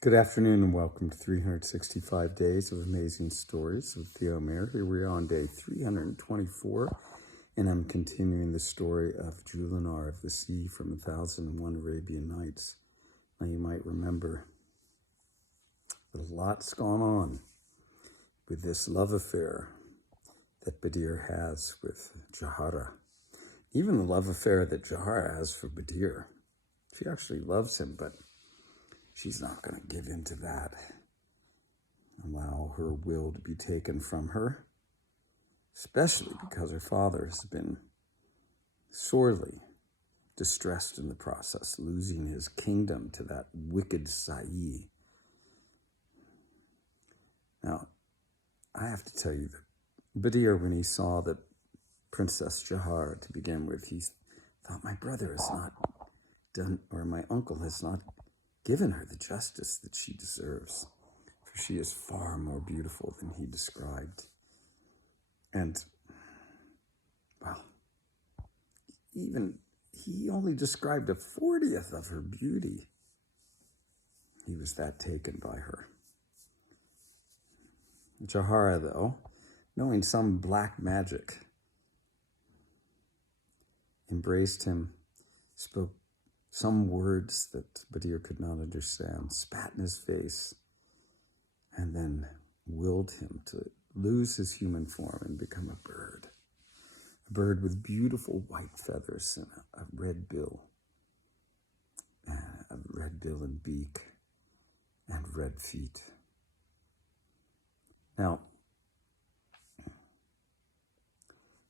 Good afternoon and welcome to 365 Days of Amazing Stories with Theo Mayer. Here we are on day 324, and I'm continuing the story of Jullanar of the Sea from 1001 Arabian Nights. Now you might remember that a lot's gone on with this love affair that Badir has with Jahara. Even the love affair that Jahara has for Badir. She actually loves him, but she's not going to give in to that. Allow her will to be taken from her, especially because her father has been sorely distressed in the process, losing his kingdom to that wicked Sa'i. Now, I have to tell you that Badir, when he saw that Princess Jahar to begin with, he thought, my brother has not done, or my uncle has not given her the justice that she deserves, for she is far more beautiful than he described. And, well, even he only described a 40th of her beauty. He was that taken by her. Jahara, though, knowing some black magic, embraced him, spoke some words that Badir could not understand, spat in his face, and then willed him to lose his human form and become a bird with beautiful white feathers and a red bill and beak and red feet. Now,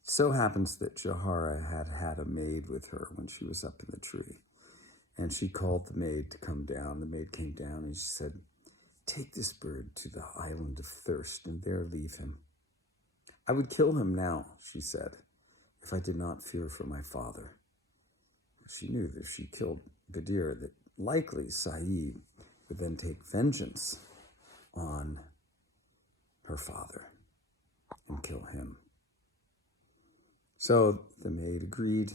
so happens that Jahara had a maid with her when she was up in the tree. And she called the maid to come down. The maid came down and she said, take this bird to the island of Thirst and there leave him. I would kill him now, she said, if I did not fear for my father. She knew that if she killed Badir, that likely Saeed would then take vengeance on her father and kill him. So the maid agreed,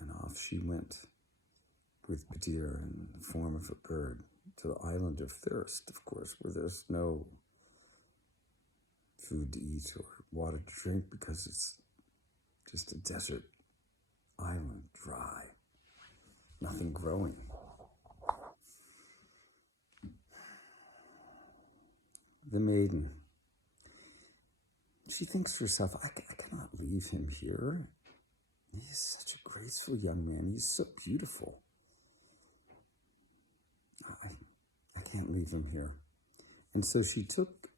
and off she went with Badir in the form of a bird to the island of Thirst, of course, where there's no food to eat or water to drink because it's just a desert island, dry, nothing growing. The maiden, she thinks to herself, I cannot leave him here. He is such a graceful young man. He's so beautiful. I can't leave him here. And so she took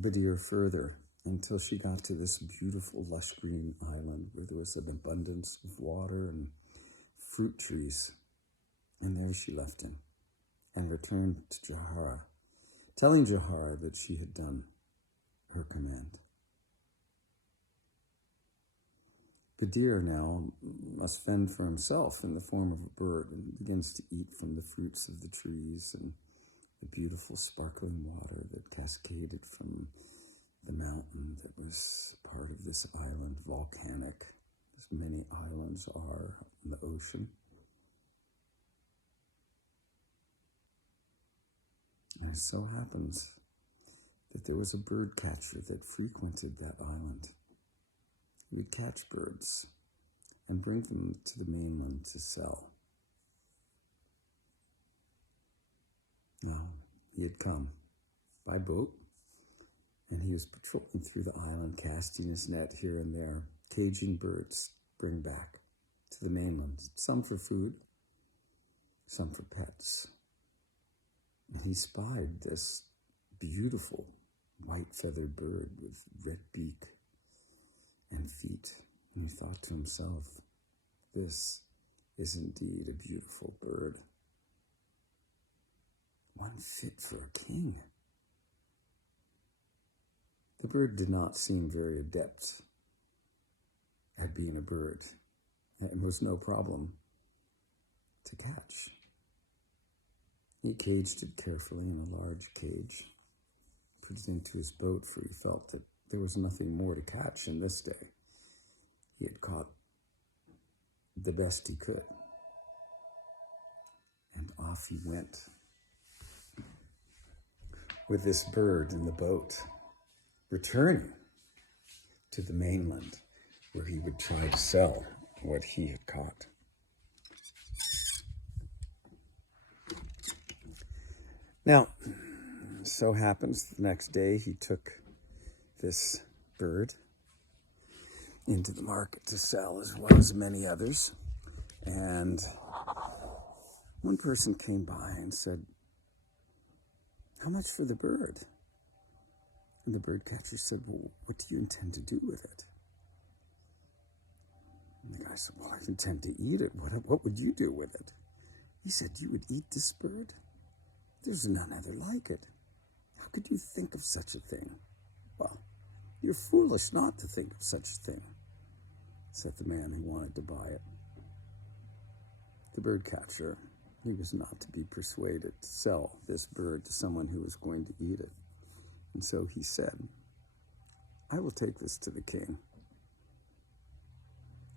Badir further until she got to this beautiful lush green island where there was an abundance of water and fruit trees. And there she left him and returned to Jahara, telling Jahara that she had done her command. Badir now must fend for himself in the form of a bird and begins to eat from the fruits of the trees and the beautiful sparkling water that cascaded from the mountain that was part of this island, volcanic, as many islands are in the ocean. And it so happens that there was a bird catcher that frequented that island. He would catch birds and bring them to the mainland to sell. Now, he had come by boat, and he was patrolling through the island, casting his net here and there, caging birds, bring back to the mainland, some for food, some for pets. And he spied this beautiful white feathered bird with red beak and feet, and he thought to himself, this is indeed a beautiful bird, one fit for a king. The bird did not seem very adept at being a bird, and was no problem to catch. He caged it carefully in a large cage, put it into his boat, for he felt that there was nothing more to catch in this day. He had caught the best he could. And off he went. with this bird in the boat, returning to the mainland where he would try to sell what he had caught. Now, so happens the next day he took this bird into the market to sell, as well as many others. And one person came by and said, "How much for the bird?" And the bird catcher said, "Well, what do you intend to do with it?" And the guy said, "Well, I intend to eat it. What would you do with it?" He said, "You would eat this bird? There's none other like it. How could you think of such a thing?" "Well, you're foolish not to think of such a thing," said the man who wanted to buy it. The bird catcher, he was not to be persuaded to sell this bird to someone who was going to eat it. And so he said, "I will take this to the king.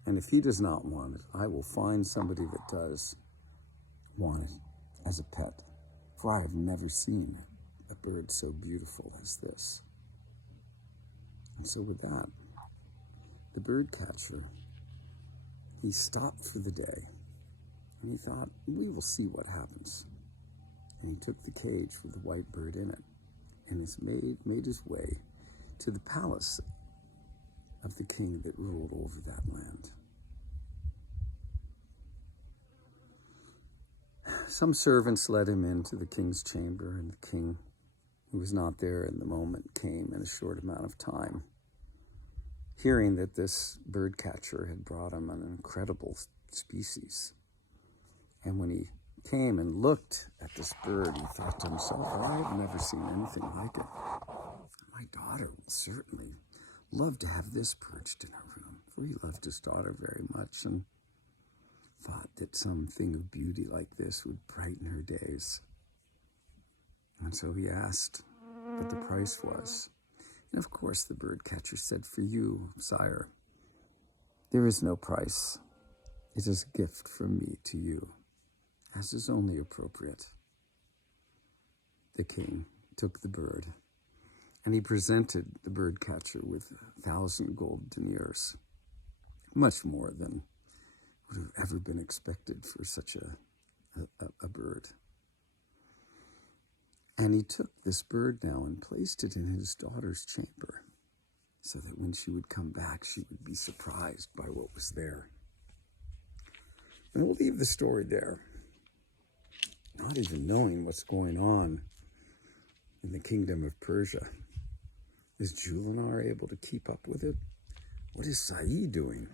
And if he does not want it, I will find somebody that does want it as a pet. For I have never seen a bird so beautiful as this." And so with that, the bird catcher, he stopped for the day. And he thought, we will see what happens. And he took the cage with the white bird in it and made his way to the palace of the king that ruled over that land. Some servants led him into the king's chamber, and the king, who was not there in the moment, came in a short amount of time, hearing that this bird catcher had brought him an incredible species. And when he came and looked at this bird, he thought to himself, "I have never seen anything like it. My daughter will certainly love to have this perched in her room," for he loved his daughter very much and thought that some thing of beauty like this would brighten her days. And so he asked what the price was. And of course the bird catcher said, "For you, sire, there is no price. It is a gift from me to you, as is only appropriate." The king took the bird, and he presented the bird catcher with 1,000 gold deniers, much more than would have ever been expected for such a bird. And he took this bird now and placed it in his daughter's chamber, so that when she would come back, she would be surprised by what was there. And we'll leave the story there, not even knowing what's going on in the kingdom of Persia. Is Jullanar able to keep up with it? What is Saeed doing?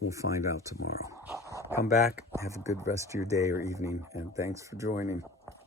We'll find out tomorrow. Come back, have a good rest of your day or evening, and thanks for joining.